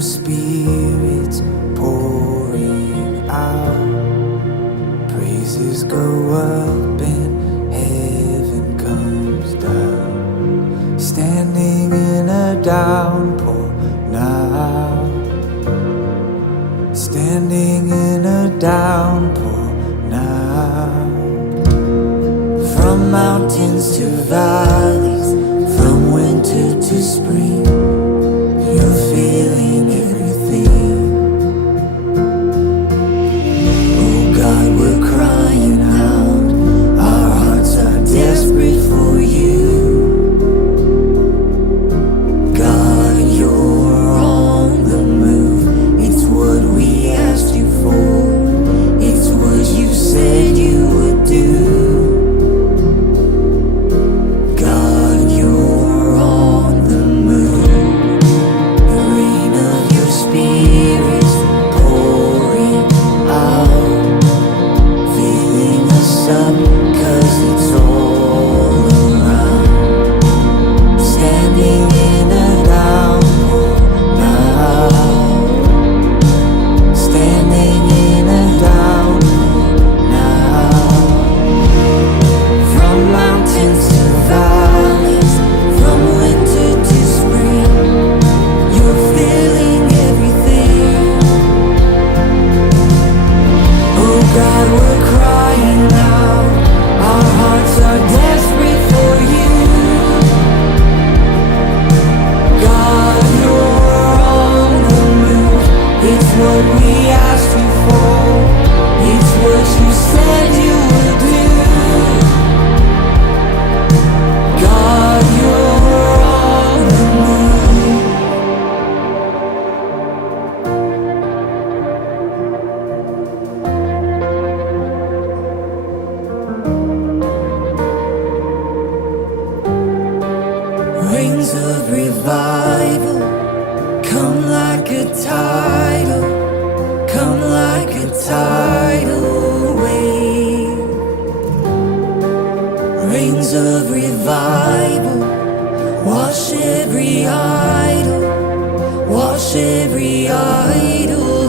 your Spirit's pouring out. Praises go up and heaven comes down. Standing in a downpour now. Standing in a downpour now. From mountains to valleys, from winter to spring, you're feeling everything. Oh God, we're crying out, our hearts are desperate for you. God, you're on the move, it's what we asked you for, it's what you said you would do. Rings of revival, come like a tidal, come like a tidal wave. Rings of revival, wash every idol, wash every idol.